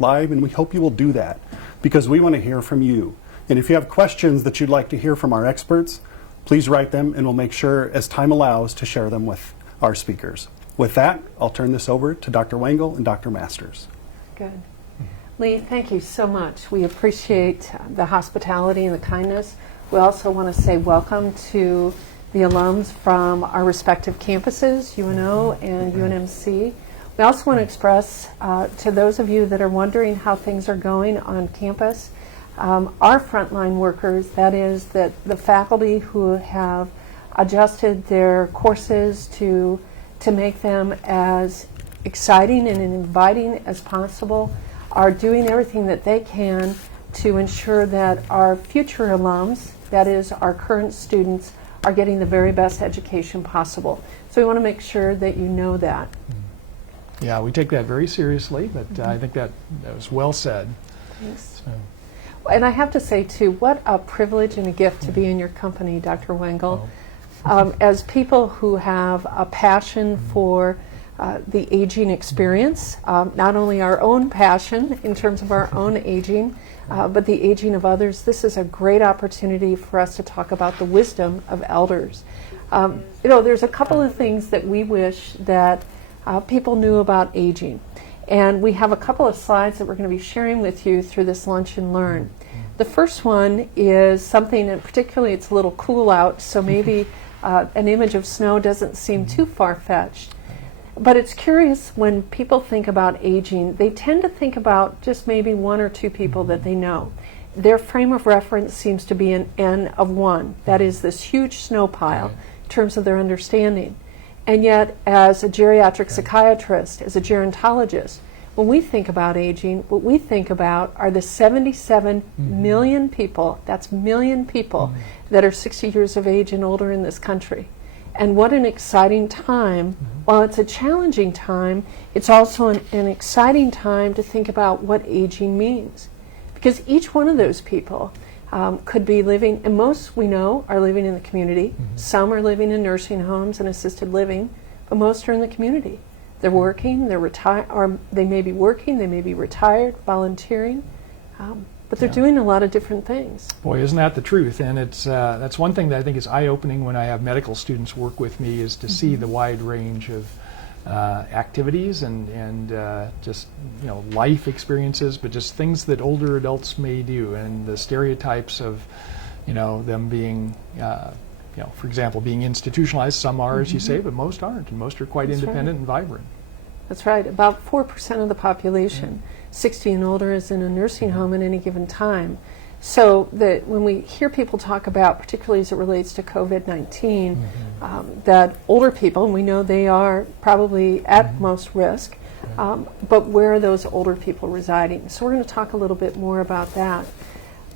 Live, and we hope you will do that because we want to hear from you. And if you have questions that you'd like to hear from our experts, please write them and we'll make sure as time allows to share them with our speakers. With that, I'll turn this over to Dr. Wengel and Dr. Masters. Good. Lee, thank you so much. We appreciate the hospitality and the kindness. We also want to say welcome to the alums from our respective campuses, UNO and UNMC. We also want to express to those of you that are wondering how things are going on campus, our frontline workers, that is, that the faculty who have adjusted their courses to make them as exciting and inviting as possible, are doing everything that they can to ensure that our future alums, that is, our current students, are getting the very best education possible. So we want to make sure that you know that. Yeah, we take that very seriously, but I think that was well said. Thanks. So. And I have to say, too, what a privilege and a gift to be in your company, Dr. Wengel. As people who have a passion for the aging experience, not only our own passion in terms of our own aging, but the aging of others, this is a great opportunity for us to talk about the wisdom of elders. There's a couple of things that we wish that people knew about aging. And we have a couple of slides that we're going to be sharing with you through this Lunch and Learn. The first one is something, and particularly it's a little cool out, so maybe an image of snow doesn't seem too far-fetched. But it's curious, when people think about aging, they tend to think about just maybe one or two people that they know. Their frame of reference seems to be an N of 1. That is this huge snow pile in terms of their understanding. And yet, as a geriatric psychiatrist, as a gerontologist, when we think about aging, what we think about are the 77 million people, that's million people, that are 60 years of age and older in this country. And what an exciting time. While it's a challenging time, it's also an exciting time to think about what aging means. Because each one of those people could be living, and most we know are living in the community. Some are living in nursing homes and assisted living, but most are in the community. They're working, they're retired, or they may be working, they may be retired, volunteering, but they're doing a lot of different things. Boy, isn't that the truth? And it's that's one thing that I think is eye-opening when I have medical students work with me, is to see the wide range of activities and just life experiences, but just things that older adults may do, and the stereotypes of them being for example, being institutionalized. Some are, as you say, but most aren't, and most are quite independent and vibrant. That's right. About 4% of the population, 60 and older, is in a nursing home at any given time. So that when we hear people talk about, particularly as it relates to COVID-19, that older people, and we know they are probably at most risk, but where are those older people residing? So we're going to talk a little bit more about that.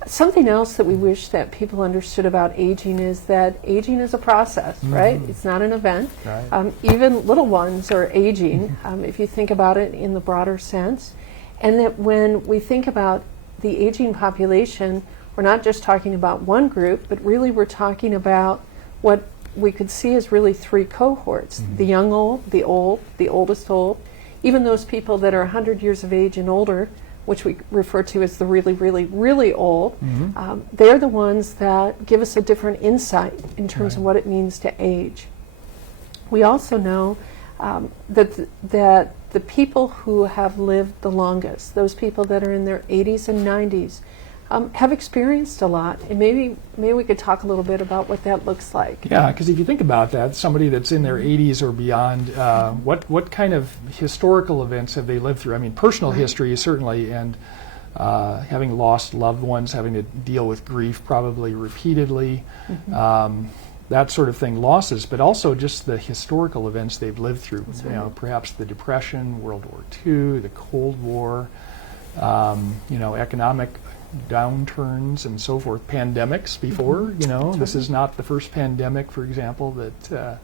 Something else that we wish that people understood about aging is that aging is a process, right? It's not an event. Right. Even little ones are aging, if you think about it in the broader sense. And that when we think about the aging population, we're not just talking about one group, but really we're talking about what we could see as really three cohorts. The young old, the oldest old, even those people that are 100 years of age and older, which we refer to as the really, really, really old. They're the ones that give us a different insight in terms of what it means to age. We also know that the people who have lived the longest, those people that are in their 80s and 90s, have experienced a lot. And maybe we could talk a little bit about what that looks like. Yeah, because if you think about that, somebody that's in their 80s or beyond, what kind of historical events have they lived through? I mean, personal history certainly, and having lost loved ones, having to deal with grief probably repeatedly, that sort of thing, losses, but also just the historical events they've lived through. Perhaps the Depression, World War II, the Cold War, economic downturns and so forth, pandemics before, this is not the first pandemic, for example, that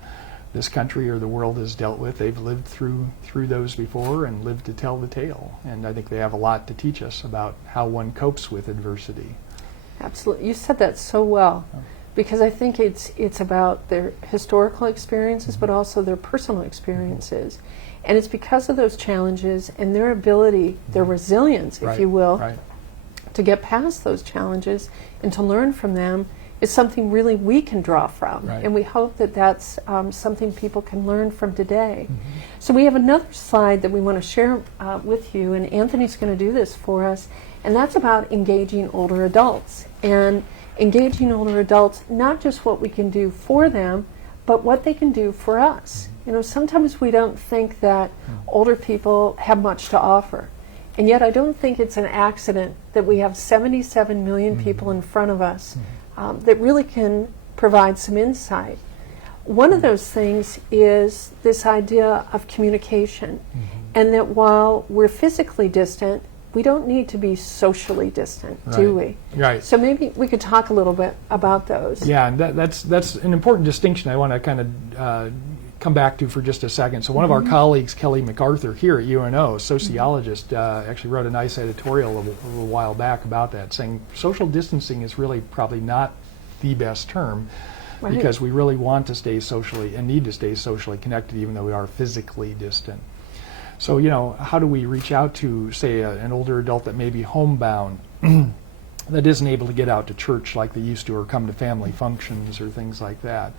this country or the world has dealt with. They've lived through those before and lived to tell the tale, and I think they have a lot to teach us about how one copes with adversity. Absolutely. You said that so well, because I think it's about their historical experiences, but also their personal experiences. And it's because of those challenges and their ability, their resilience, if you will, to get past those challenges and to learn from them is something really we can draw from. And we hope that that's something people can learn from today. So we have another slide that we want to share with you, and Anthony's going to do this for us, and that's about engaging older adults. And engaging older adults, not just what we can do for them, but what they can do for us. You know, sometimes we don't think that older people have much to offer. And yet I don't think it's an accident that we have 77 million people in front of us that really can provide some insight. One of those things is this idea of communication, and that while we're physically distant, we don't need to be socially distant, do we? Right. So maybe we could talk a little bit about those. Yeah, and that's an important distinction I want to kind of come back to for just a second. So one of our colleagues, Kelly MacArthur, here at UNO, a sociologist, actually wrote a nice editorial a little while back about that, saying social distancing is really probably not the best term, because we really want to stay socially and need to stay socially connected even though we are physically distant. So, you know, how do we reach out to, say, an older adult that may be homebound, that isn't able to get out to church like they used to, or come to family functions or things like that?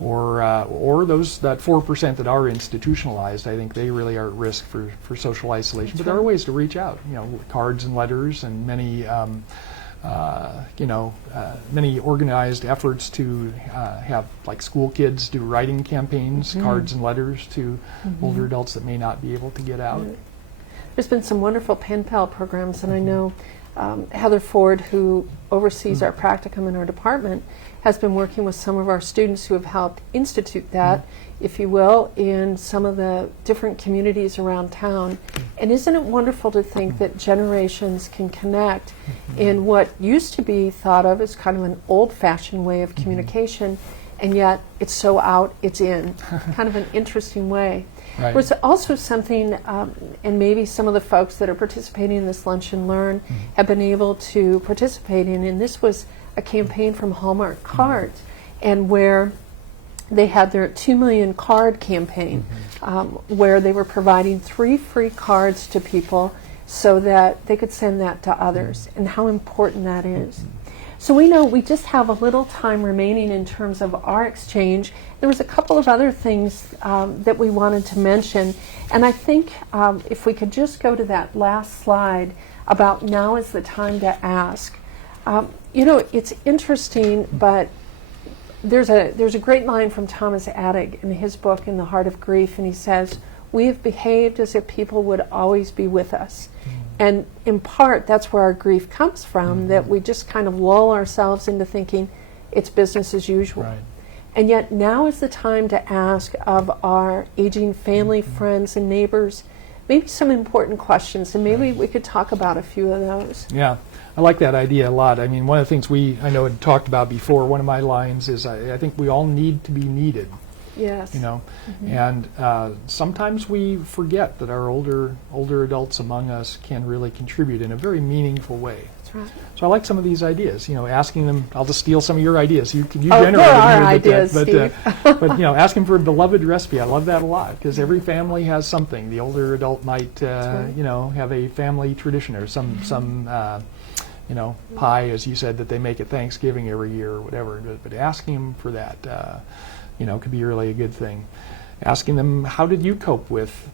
Or those, that 4% that are institutionalized, I think they really are at risk for social isolation. But there are ways to reach out, you know, cards and letters, and many many organized efforts to have, like, school kids do writing campaigns, cards and letters to older adults that may not be able to get out. There's been some wonderful pen pal programs, and I know Heather Ford, who oversees our practicum in our department, has been working with some of our students who have helped institute that, if you will, in some of the different communities around town. And isn't it wonderful to think that generations can connect in what used to be thought of as kind of an old-fashioned way of communication, and yet it's so out, it's in, kind of an interesting way. There's also something, and maybe some of the folks that are participating in this Lunch and Learn have been able to participate in, and this was a campaign from Hallmark Cards, and where they had their 2 million card campaign, where they were providing 3 free cards to people so that they could send that to others, and how important that is. So we know we just have a little time remaining in terms of our exchange. There was a couple of other things that we wanted to mention, and I think if we could just go to that last slide about now is the time to ask. You know, it's interesting, but there's a great line from Thomas Addig in his book, In the Heart of Grief, and he says, "We have behaved as if people would always be with us." And in part, that's where our grief comes from, that we just kind of lull ourselves into thinking it's business as usual. And yet now is the time to ask of our aging family, friends, and neighbors maybe some important questions, and maybe we could talk about a few of those. Yeah, I like that idea a lot. I mean, one of the things I know had talked about before, one of my lines is I think we all need to be needed. Yes. You know, and sometimes we forget that our older adults among us can really contribute in a very meaningful way. That's right. So I like some of these ideas. You know, asking them. I'll just steal some of your ideas. You generated there are here, ideas, but you know, asking for a beloved recipe. I love that a lot, because every family has something. The older adult might, you know, have a family tradition or some you know, pie, as you said, that they make at Thanksgiving every year or whatever. But asking them for that, you know, could be really a good thing. Asking them, how did you cope with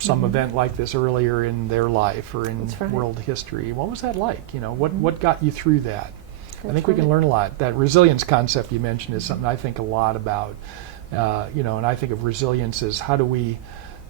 some event like this earlier in their life or in world history? What was that like? You know, what got you through that? I think we can learn a lot. That resilience concept you mentioned is something I think a lot about. You know, and I think of resilience as how do we,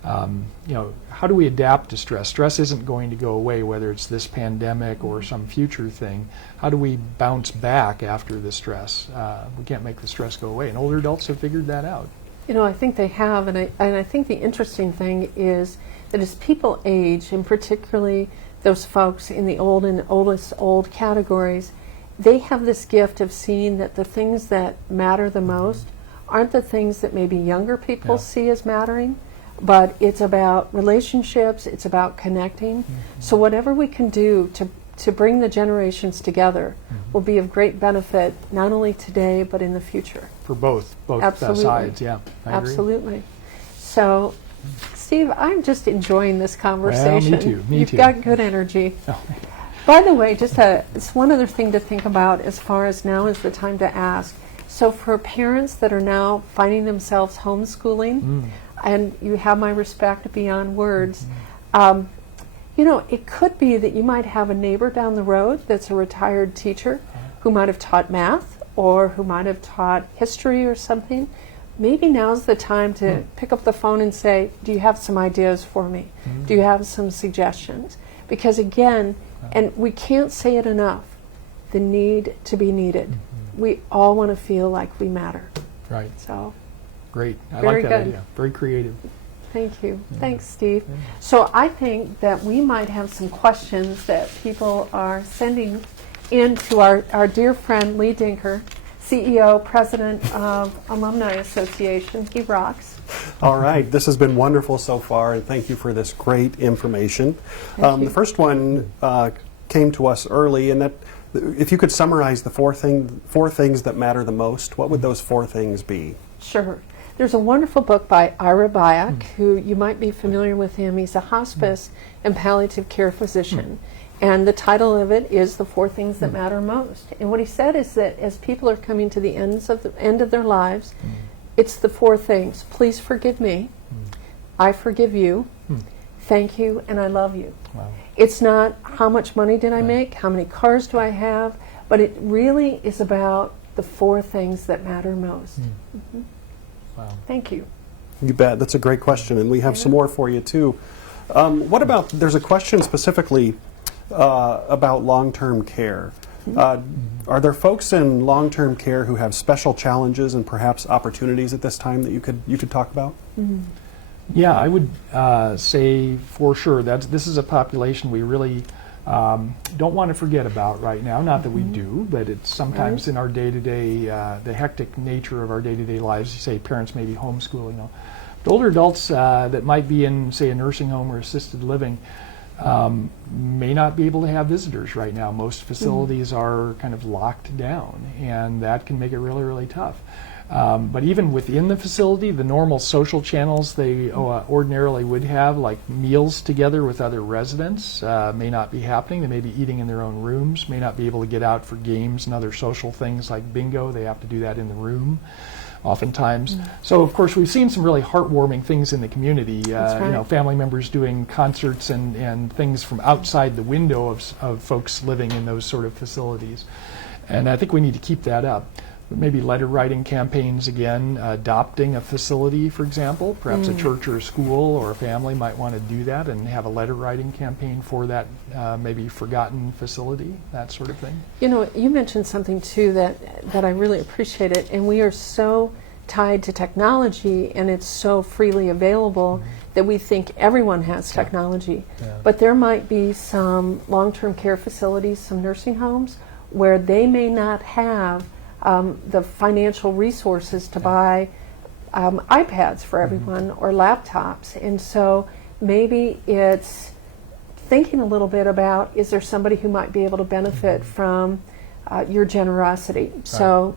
you know, how do we adapt to stress? Stress isn't going to go away, whether it's this pandemic or some future thing. How do we bounce back after the stress? We can't make the stress go away, and older adults have figured that out. You know, I think they have, and I think the interesting thing is that as people age, and particularly those folks in the old and old categories, they have this gift of seeing that the things that matter the most aren't the things that maybe younger people see as mattering, but it's about relationships, it's about connecting. So whatever we can do to bring the generations together, will be of great benefit not only today but in the future. For both Absolutely. sides, yeah. I agree. Absolutely. So, Steve, I'm just enjoying this conversation. Well, me too. You've got good energy. Oh. By the way, it's one other thing to think about as far as now is the time to ask. So for parents that are now finding themselves homeschooling, and you have my respect beyond words, you know, it could be that you might have a neighbor down the road that's a retired teacher who might have taught math or who might have taught history or something. Maybe now's the time to pick up the phone and say, do you have some ideas for me? Do you have some suggestions? Because again, and we can't say it enough, the need to be needed. We all want to feel like we matter. Right. So, Great. I Very like that good. idea. Very creative. thank you. Thanks, Steve. So I think that we might have some questions that people are sending in to our dear friend Lee Dinker, CEO, President of Alumni Association. He rocks. All right, this has been wonderful so far, and thank you for this great information. Thank you. The first one came to us early, and that if you could summarize the four things that matter the most, what would those four things be? Sure. There's a wonderful book by Ira Byock, who you might be familiar with him. He's a hospice and palliative care physician. And the title of it is The Four Things That Matter Most. And what he said is that as people are coming to the end of their lives, it's the four things. Please forgive me. I forgive you. Thank you, and I love you. Wow. It's not how much money did I make, how many cars do I have, but it really is about the four things that matter most. Wow. Thank you. You bet. That's a great question, and we have some more for you too. What about, there's a question specifically about long-term care. Are there folks in long-term care who have special challenges and perhaps opportunities at this time that you could talk about? Yeah, I would say for sure this is a population we really don't want to forget about right now. Not that we do, but it's sometimes in our day-to-day, the hectic nature of our day-to-day lives. You say parents may be homeschooling. But older adults that might be in, say, a nursing home or assisted living may not be able to have visitors right now. Most facilities are kind of locked down, and that can make it really, really tough. But even within the facility, the normal social channels they ordinarily would have, like meals together with other residents, may not be happening. They may be eating in their own rooms, may not be able to get out for games and other social things like bingo. They have to do that in the room oftentimes. So of course we've seen some really heartwarming things in the community. That's right. You know, family members doing concerts and things from outside the window of folks living in those sort of facilities. And I think we need to keep that up. Maybe letter writing campaigns again, adopting a facility, for example. Perhaps a church or a school or a family might want to do that and have a letter writing campaign for that maybe forgotten facility, that sort of thing. You know, you mentioned something too that I really appreciated, and we are so tied to technology and it's so freely available that we think everyone has technology. Yeah. But there might be some long-term care facilities, some nursing homes, where they may not have the financial resources to buy iPads for everyone or laptops. And so maybe it's thinking a little bit about, is there somebody who might be able to benefit from your generosity? So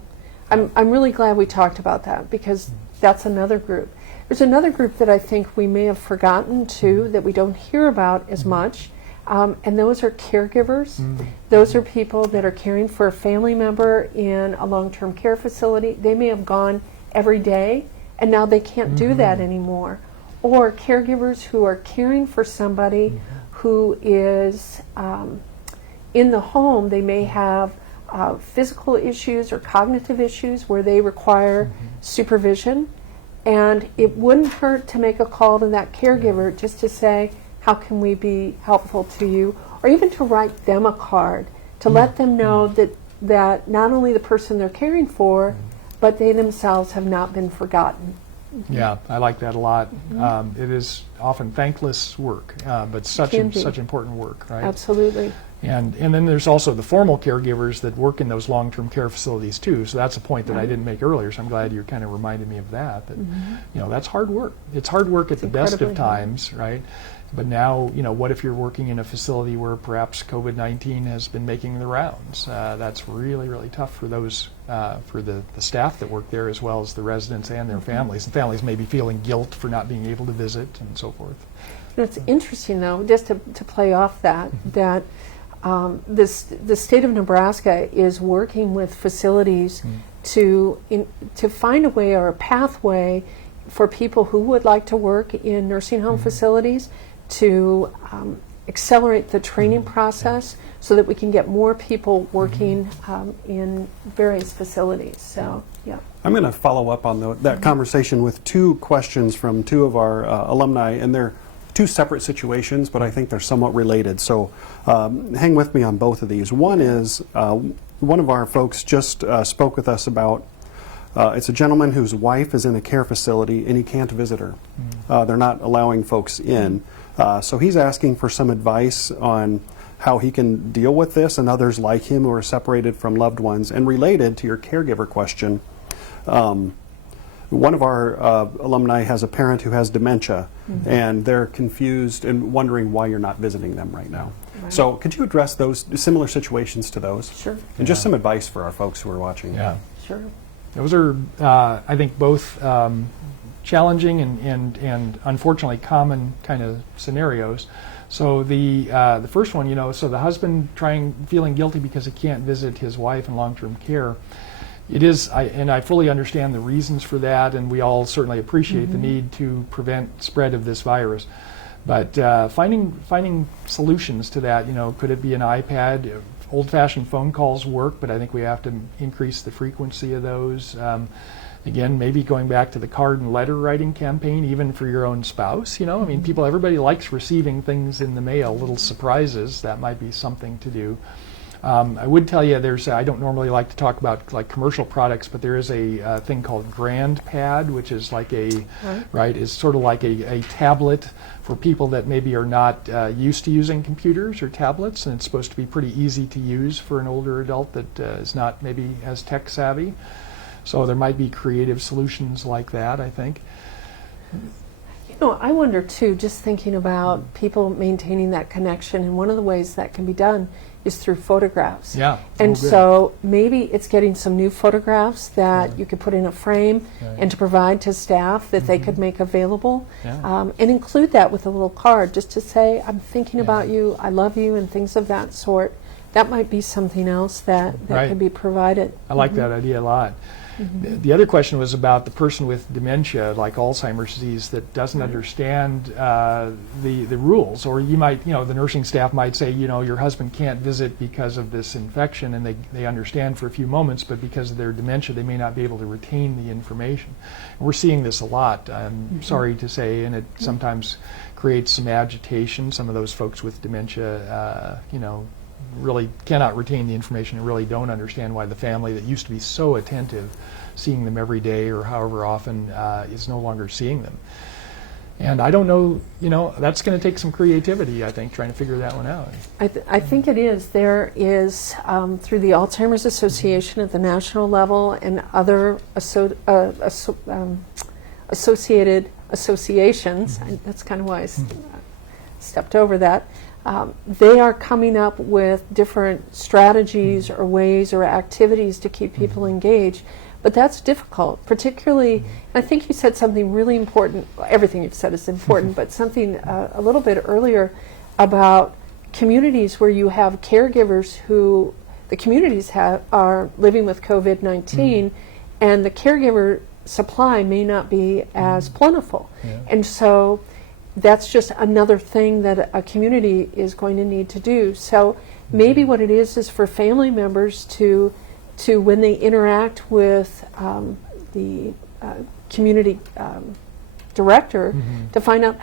I'm really glad we talked about that, because that's another group. There's another group that I think we may have forgotten too, that we don't hear about as much. And those are caregivers. Those are people that are caring for a family member in a long-term care facility. They may have gone every day, and now they can't do that anymore. Or caregivers who are caring for somebody who is in the home. They may have physical issues or cognitive issues where they require supervision. And it wouldn't hurt to make a call to that caregiver just to say, how can we be helpful to you? Or even to write them a card to let them know that not only the person they're caring for, but they themselves have not been forgotten. Yeah, I like that a lot. It is often thankless work, but such important work, right? Absolutely. And then there's also the formal caregivers that work in those long-term care facilities too. So that's a point that I didn't make earlier. So I'm glad you kind of reminded me of that. That you know, that's hard work. It's hard work at the best of incredibly hard. times, right? But now, what if you're working in a facility where perhaps COVID-19 has been making the rounds? That's really, really tough for those, for the staff that work there, as well as the residents and their families. And families may be feeling guilt for not being able to visit and so forth. It's interesting, though, just to play off that, that the state of Nebraska is working with facilities to find a way or a pathway for people who would like to work in nursing home facilities to accelerate the training process so that we can get more people working in various facilities. So, yeah. I'm going to follow up on that conversation with two questions from two of our alumni, and they're two separate situations, but I think they're somewhat related. So hang with me on both of these. One is one of our folks just spoke with us about it's a gentleman whose wife is in a care facility and he can't visit her. They're not allowing folks in. So he's asking for some advice on how he can deal with this and others like him who are separated from loved ones. And related to your caregiver question, one of our alumni has a parent who has dementia, and they're confused and wondering why you're not visiting them right now. Right. So could you address those similar situations to those? Sure. And just some advice for our folks who are watching. Yeah. Sure. Those are, I think, both challenging and unfortunately common kind of scenarios. So the first one, so the husband feeling guilty because he can't visit his wife in long-term care. It is, and I fully understand the reasons for that, and we all certainly appreciate the need to prevent spread of this virus. But finding solutions to that, could it be an iPad? Old-fashioned phone calls work, but I think we have to increase the frequency of those. Again, maybe going back to the card and letter writing campaign, even for your own spouse. Everybody likes receiving things in the mail, little surprises. That might be something to do. I would tell you I don't normally like to talk about like commercial products, but there is a thing called GrandPad, which is like is sort of like a tablet for people that maybe are not used to using computers or tablets, and it's supposed to be pretty easy to use for an older adult that is not maybe as tech savvy. So there might be creative solutions like that, I think. I wonder too, just thinking about people maintaining that connection, and one of the ways that can be done is through photographs. Yeah. And so maybe it's getting some new photographs that you could put in a frame and to provide to staff that they could make available, and include that with a little card just to say, I'm thinking about you, I love you, and things of that sort. That might be something else that can be provided. I like that idea a lot. The other question was about the person with dementia, like Alzheimer's disease, that doesn't understand the rules. Or you might, the nursing staff might say, your husband can't visit because of this infection, and they understand for a few moments, but because of their dementia, they may not be able to retain the information. And we're seeing this a lot, I'm sorry to say, and it sometimes creates some agitation. Some of those folks with dementia, really cannot retain the information and really don't understand why the family that used to be so attentive, seeing them every day or however often, is no longer seeing them. And I don't know, that's going to take some creativity, I think, trying to figure that one out. I think it is. There is, through the Alzheimer's Association at the national level and other associated associations, that's kind of why I stepped over that, they are coming up with different strategies or ways or activities to keep people engaged. But that's difficult, particularly, I think you said something really important. Everything you've said is important, but something a little bit earlier about communities where you have caregivers who the communities are living with COVID-19, and the caregiver supply may not be as plentiful. And so that's just another thing that a community is going to need to do. So maybe what it is for family members to when they interact with the community director, to find out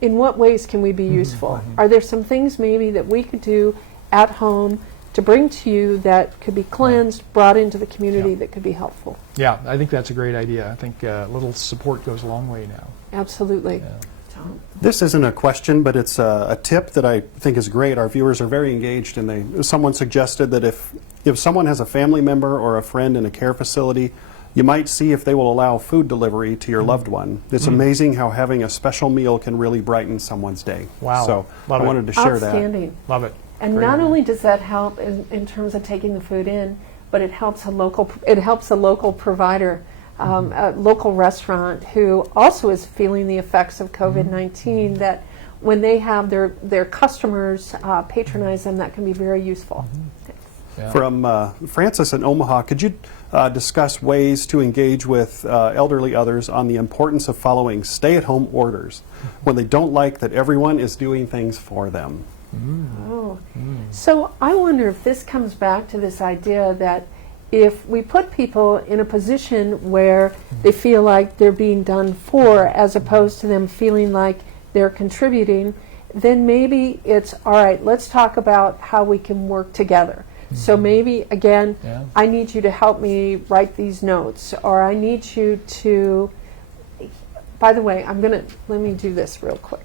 in what ways can we be useful. Are there some things maybe that we could do at home to bring to you that could be cleansed, brought into the community that could be helpful? Yeah, I think that's a great idea. I think a little support goes a long way now. Absolutely. This isn't a question, but it's a tip that I think is great. Our viewers are very engaged, and someone suggested that if someone has a family member or a friend in a care facility, You might see if they will allow food delivery to your loved one. It's amazing how having a special meal can really brighten someone's day. Wow. So Love I it. wanted to share that. Outstanding. Love it. And Great not idea. only does that help in terms of taking the food in, but it helps a local provider, a local restaurant who also is feeling the effects of COVID-19, that when they have their customers patronize them, that can be very useful. Yeah. From Francis in Omaha, could you discuss ways to engage with elderly others on the importance of following stay-at-home orders when they don't like that everyone is doing things for them? Oh. So I wonder if this comes back to this idea that if we put people in a position where they feel like they're being done for, as opposed to them feeling like they're contributing, then maybe it's, all right, let's talk about how we can work together. So maybe, again, Yeah. I need you to help me write these notes, or I need you to, by the way, let me do this real quick.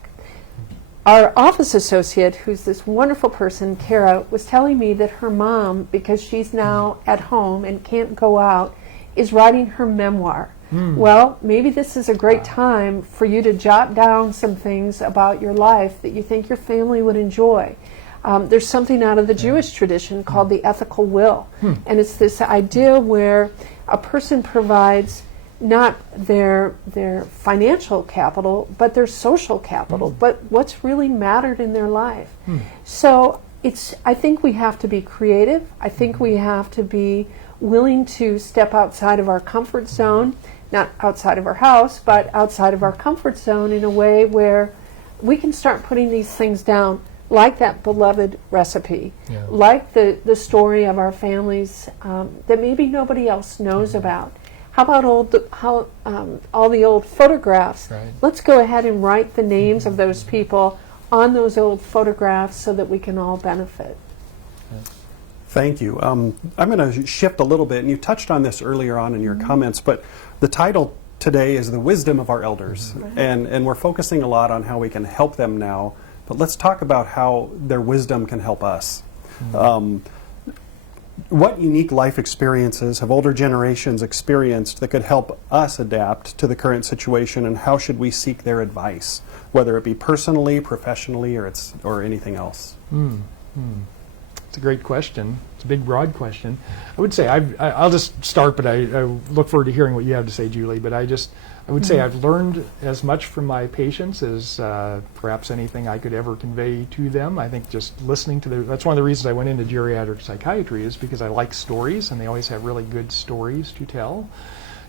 Our office associate, who's this wonderful person, Kara, was telling me that her mom, because she's now at home and can't go out, is writing her memoir. Well, maybe this is a great time for you to jot down some things about your life that you think your family would enjoy. There's something out of the Jewish tradition called the ethical will. And it's this idea where a person provides not their financial capital, but their social capital, but what's really mattered in their life. So I think we have to be creative. I think we have to be willing to step outside of our comfort zone, not outside of our house, but outside of our comfort zone in a way where we can start putting these things down, like that beloved recipe, Yeah. like the story of our families that maybe nobody else knows about. How about all the old photographs? Right. Let's go ahead and write the names of those people on those old photographs so that we can all benefit. Thank you. I'm going to shift a little bit, and you touched on this earlier on in your comments, but the title today is The Wisdom of Our Elders, and we're focusing a lot on how we can help them now, but let's talk about how their wisdom can help us. What unique life experiences have older generations experienced that could help us adapt to the current situation, and how should we seek their advice, whether it be personally, professionally, or anything else? It's a great question. It's a big, broad question. I would say I'll just start, but I look forward to hearing what you have to say, Julie. But I would say I've learned as much from my patients as perhaps anything I could ever convey to them. I think just listening to that's one of the reasons I went into geriatric psychiatry, is because I like stories, and they always have really good stories to tell,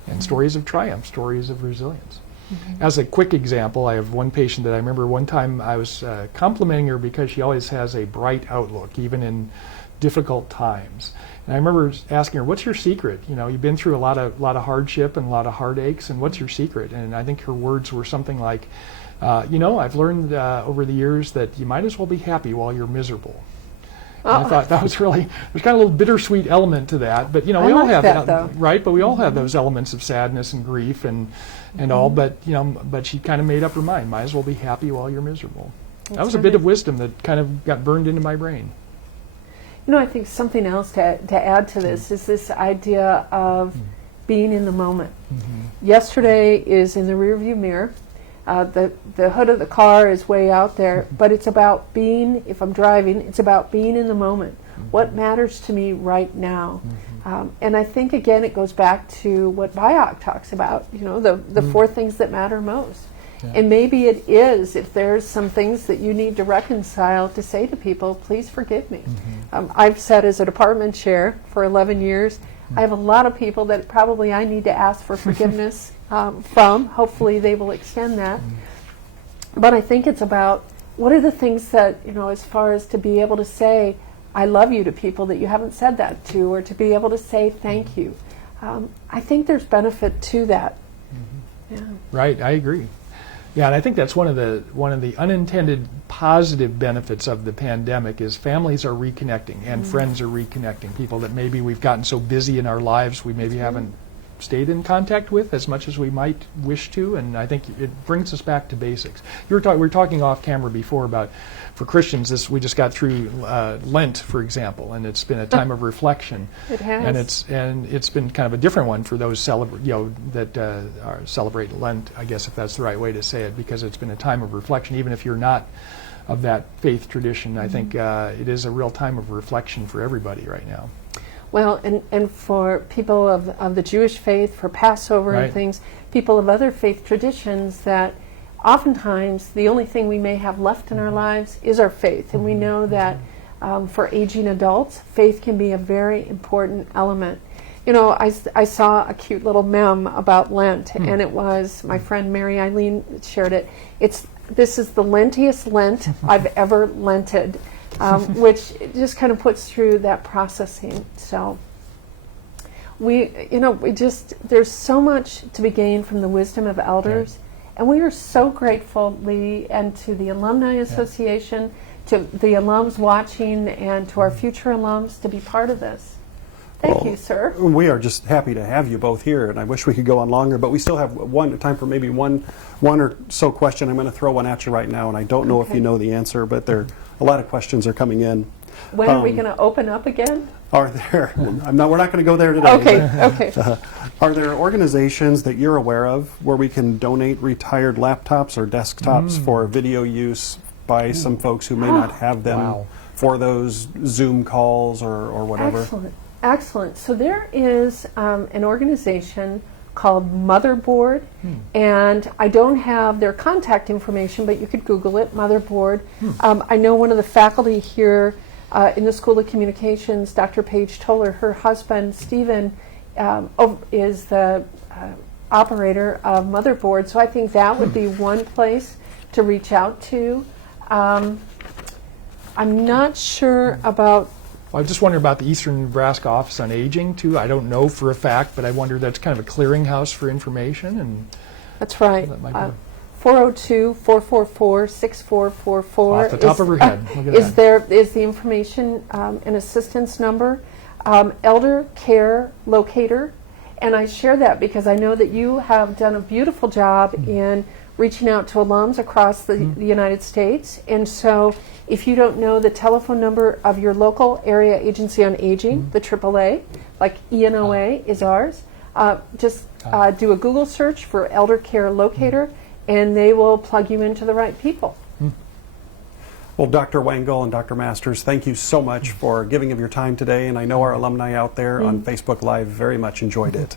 and stories of triumph, stories of resilience. As a quick example, I have one patient that I remember one time I was complimenting her because she always has a bright outlook, even in difficult times. And I remember asking her, "What's your secret? You know, you've been through a lot of hardship and a lot of heartaches, and what's your secret?" And I think her words were something like, "I've learned over the years that you might as well be happy while you're miserable." And I thought that was really, there's kind of a little bittersweet element to that, but we I all like have that, though. right? But we all have those elements of sadness and grief and all. But but she kind of made up her mind. Might as well be happy while you're miserable. That was a bit of wisdom that kind of got burned into my brain. I think something else to add to this is this idea of being in the moment. Yesterday is in the rearview mirror. The hood of the car is way out there, but it's about being, if I'm driving, it's about being in the moment. What matters to me right now? And I think, again, it goes back to what Bayok talks about, the four things that matter most. Yeah. And maybe it is, if there's some things that you need to reconcile, to say to people, please forgive me. I've said as a department chair for 11 years, I have a lot of people that probably I need to ask for forgiveness from. Hopefully they will extend that. But I think it's about, what are the things that, as far as to be able to say, I love you to people that you haven't said that to, or to be able to say thank you. I think there's benefit to that. Yeah. Right, I agree. Yeah, and I think that's one of the unintended positive benefits of the pandemic is families are reconnecting and friends are reconnecting. People that maybe we've gotten so busy in our lives we maybe haven't stayed in contact with as much as we might wish to, and I think it brings us back to basics. We were talking off camera before about, for Christians, we just got through Lent, for example, and it's been a time of reflection. It has. And it's been kind of a different one for those that celebrate Lent, I guess, if that's the right way to say it, because it's been a time of reflection, even if you're not of that faith tradition. I think it is a real time of reflection for everybody right now. Well, and for people of the Jewish faith, for Passover Right. and things, people of other faith traditions, that oftentimes the only thing we may have left in our lives is our faith. And we know that for aging adults, faith can be a very important element. You know, I saw a cute little meme about Lent, and it was, my friend Mary Eileen shared it. This is the lentiest Lent I've ever lented, which just kind of puts through that processing. So there's so much to be gained from the wisdom of elders, and we are so grateful, Lee, and to the Alumni Association, to the alums watching, and to our future alums to be part of this. Thank you, sir. We are just happy to have you both here, and I wish we could go on longer, but we still have time for maybe one or so question. I'm going to throw one at you right now, and I don't know if you know the answer, but a lot of questions are coming in. When are we going to open up again? We're not going to go there today. Okay. Are there organizations that you're aware of where we can donate retired laptops or desktops for video use by some folks who may not have them for those Zoom calls or whatever? Excellent. So there is an organization called Motherboard, and I don't have their contact information, but you could Google it, Motherboard. I know one of the faculty here in the School of Communications, Dr. Paige Toller, her husband, Stephen, is the operator of Motherboard, so I think that would be one place to reach out to. I'm not sure about... I was just wondering about the Eastern Nebraska Office on Aging, too. I don't know for a fact, but I wonder that's kind of a clearinghouse for information. And that's right. That might be 402-444-6444. Off the top of her head. Look at that. Is the information and assistance number. Elder Care Locator. And I share that because I know that you have done a beautiful job in reaching out to alums across the United States. And so if you don't know the telephone number of your local area agency on aging, the AAA, like ENOA is ours, just do a Google search for Elder Care Locator, and they will plug you into the right people. Well, Dr. Wengel and Dr. Masters, thank you so much for giving of your time today, and I know our alumni out there on Facebook Live very much enjoyed it.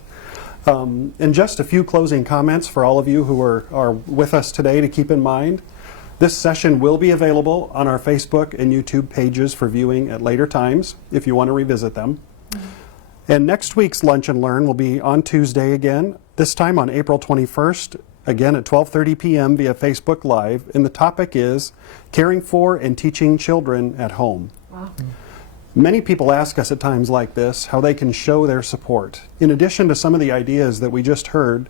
And just a few closing comments for all of you who are with us today to keep in mind. This session will be available on our Facebook and YouTube pages for viewing at later times if you want to revisit them. And next week's Lunch and Learn will be on Tuesday again, this time on April 21st, again at 12:30 p.m. via Facebook Live. And the topic is caring for and teaching children at home. Wow. Many people ask us at times like this how they can show their support. In addition to some of the ideas that we just heard,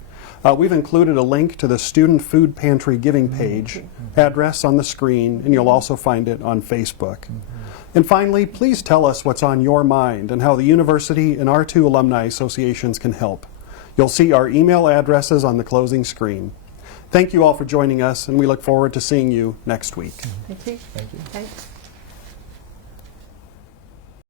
we've included a link to the Student Food Pantry giving page, address on the screen, and you'll also find it on Facebook. And finally, please tell us what's on your mind and how the university and our two alumni associations can help. You'll see our email addresses on the closing screen. Thank you all for joining us, and we look forward to seeing you next week. Thank you. Thank you. Thanks.